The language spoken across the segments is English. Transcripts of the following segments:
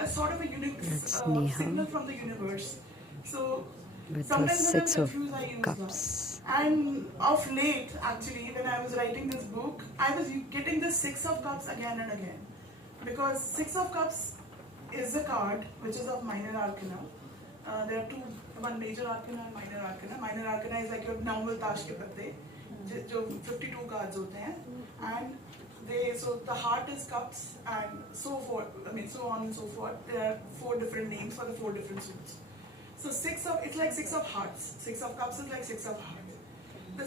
a sort of a unique Neha signal from the universe. So with her sometimes when I'm 6 of confused, I use cups. that. And of late, actually, when I was writing this book, I was getting the 6 of cups again and again. Because 6 of cups is a card which is of minor arcana. There are two, one major arcana and minor arcana. Minor arcana is like your normal tash ke patte, jo 52 cards hote hain. And so the heart is cups and so forth, so on and so forth. There are 4 different names for the 4 different suits. So it's like 6 of hearts. 6 of cups is like 6 of hearts. The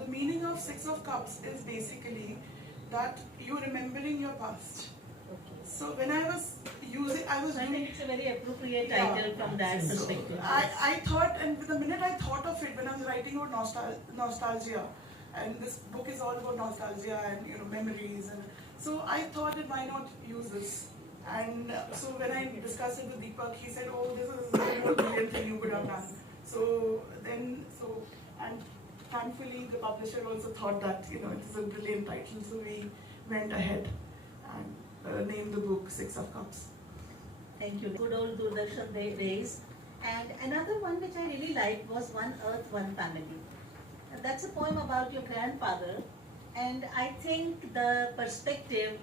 the meaning of 6 of cups is basically that you're remembering your past. So when I was I think it's a very appropriate title from that perspective. I thought, and the minute I thought of it when I was writing about nostalgia, and this book is all about nostalgia and memories, and so I thought that why not use this. And so when I discussed it with Deepak, he said, "Oh, this is the most brilliant thing you could have done." And thankfully the publisher also thought that it is a brilliant title, so we went ahead and named the book 6 of Cups. Thank you. Good old Doordarshan days. And another one which I really liked was One Earth, One Family. And that's a poem about your grandfather. And I think the perspective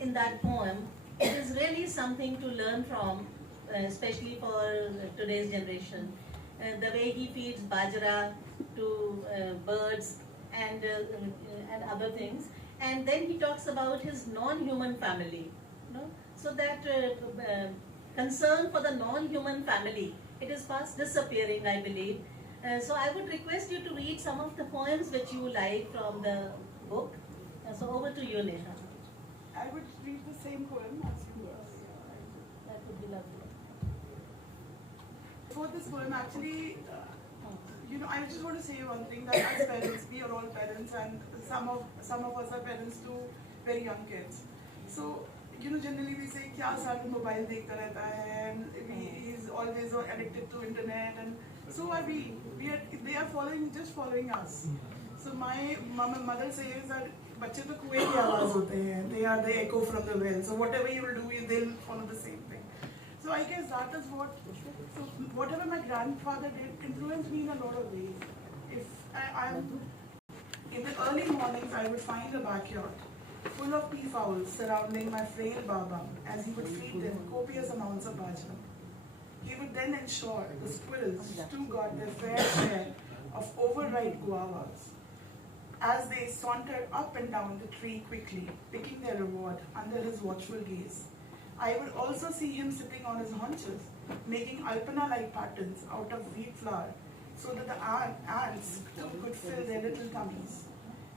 in that poem is really something to learn from, especially for today's generation. The way he feeds bajra to birds and other things. And then he talks about his non-human family. So that concern for the non-human family, it is fast disappearing, I believe. So I would request you to read some of the poems which you like from the book. So over to you, Neha. I would read the same poem as you. That would be lovely. For this poem, actually, I just want to say one thing, that as parents, we are all parents, and some of us are parents to very young kids. So, generally we say, kya sir mobile dekhta rehta hai, and he is always addicted to internet, and so are we. They are just following us. So my mother says that बच्चे तो कुएं की आवाज होते हैं. They are the echo from the well. So whatever you will do, they'll follow the same thing. So I guess that is whatever my grandfather did influenced me in a lot of ways. If I'm in the early mornings, I would find a backyard full of peafowls surrounding my frail Baba as he would feed them copious amounts of bajra. He would then ensure the squirrels too got their fair share of overripe guavas as they sauntered up and down the tree quickly, picking their reward under his watchful gaze. I would also see him sitting on his haunches, making alpana-like patterns out of wheat flour so that the ants too could fill their little tummies.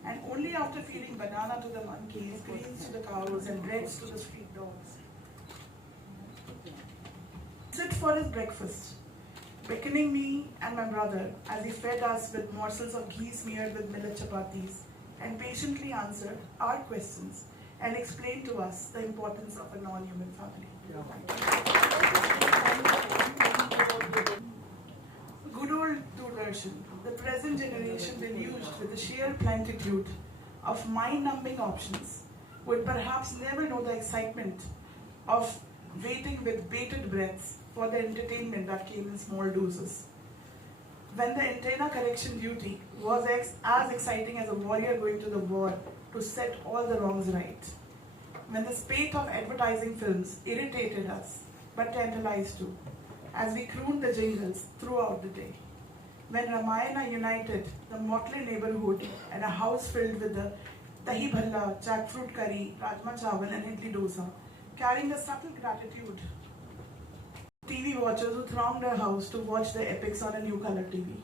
And only after feeding banana to the monkeys, greens to the cows, and breads to the street dogs, sit for his breakfast, beckoning me and my brother as he fed us with morsels of ghee smeared with millet chapatis, and patiently answered our questions and explained to us the importance of a non-human family. Good old Doordarshan, the present generation deluged with the sheer plentitude of mind-numbing options, would perhaps never know the excitement of waiting with bated breaths for the entertainment that came in small doses. When the antenna correction duty was as exciting as a warrior going to the war to set all the wrongs right. When the spate of advertising films irritated us, but tantalized too, as we crooned the jingles throughout the day. When Ramayana united the motley neighborhood and a house filled with the dahi bhalla, jackfruit curry, rajma chawal and idli dosa, carrying the subtle gratitude TV watchers who thronged our house to watch the epics on a new color TV.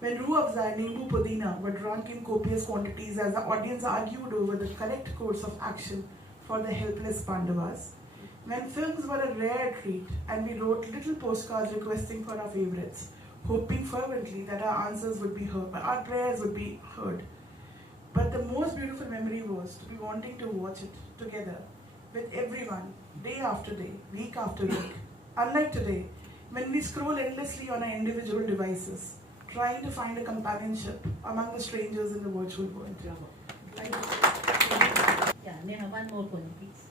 When Roo Afzai, Nimbu Pudina were drunk in copious quantities as the audience argued over the correct course of action for the helpless Pandavas. When films were a rare treat and we wrote little postcards requesting for our favorites, hoping fervently that our answers would be heard, our prayers would be heard. But the most beautiful memory was to be wanting to watch it together with everyone, day after day, week after week. Unlike today, when we scroll endlessly on our individual devices, trying to find a companionship among the strangers in the virtual world. Thank you. Yeah, Neha, one more poem, please.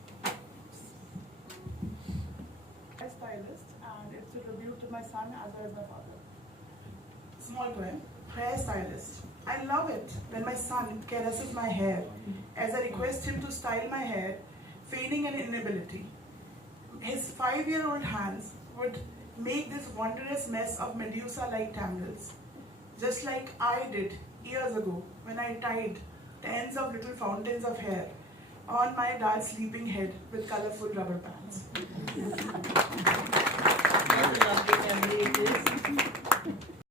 my son as well as my father. Small poem. Hairstylist. I love it when my son caresses my hair as I request him to style my hair, feigning an inability. His 5-year-old hands would make this wondrous mess of Medusa-like tangles, just like I did years ago when I tied the ends of little fountains of hair on my dad's sleeping head with colorful rubber bands. What a lovely memory it is.